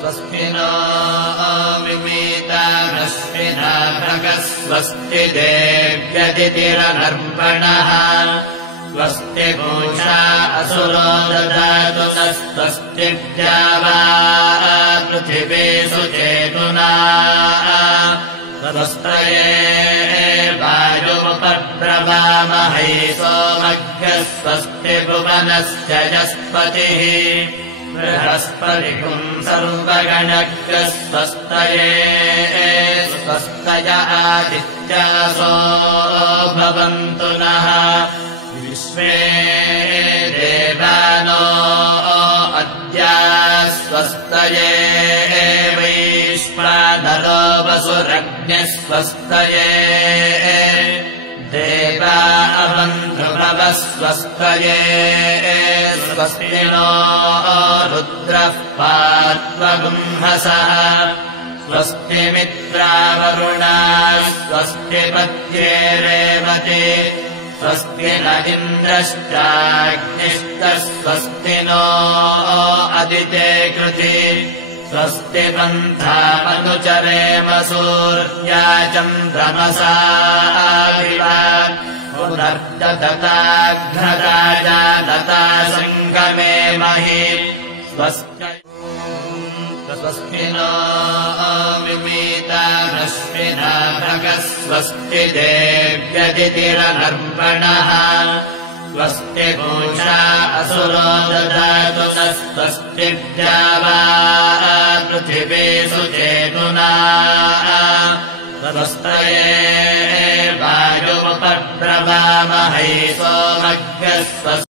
स्वस्ति नो मिमीतामश्विना भगः स्वस्ति देव्यतिथिरनर्पणः स्वस्ति पूषा असुरो ददातु न स्वस्ति द्यावा पृथिवी सुचेतुना स्वस्तये वायुमुपब्रवामहै सोमज्ञः स्वस्ति भुवनस्य यस्पतिः बृहस्पतिः सर्वगणज्ञः स्वस्तये स्वस्तय आदित्यासो भवन्तु नः विश्वे देवानो अद्य स्वस्तये वैश्वानरो वसुरग्निः स्वस्तये देवा अवन्धुभवः स्वस्तये स्वस्ति नो रुद्रः पार्श्वगुंहसः स्वस्ति मित्रावरुणा स्वस्ति पत्ये रेवती स्वस्ति न इन्द्रश्चाग्निश्च स्वस्ति नो अदिते कृति स्वस्ति पन्थामनुचरेम सूर्या चन्द्रमसा पुनर्दताघ्नराजानता सङ्गमे महि स्वस्ति नो मिमीतामश्विना भगः स्वस्ति देव्यतिथिरनर्पणः स्वस्ति पूषा असुरो ददातु न स्वस्ति द्यावा पृथिवी सुचेतुना स्वस्तये वायुमुपब्रवामहै सोमज्ञः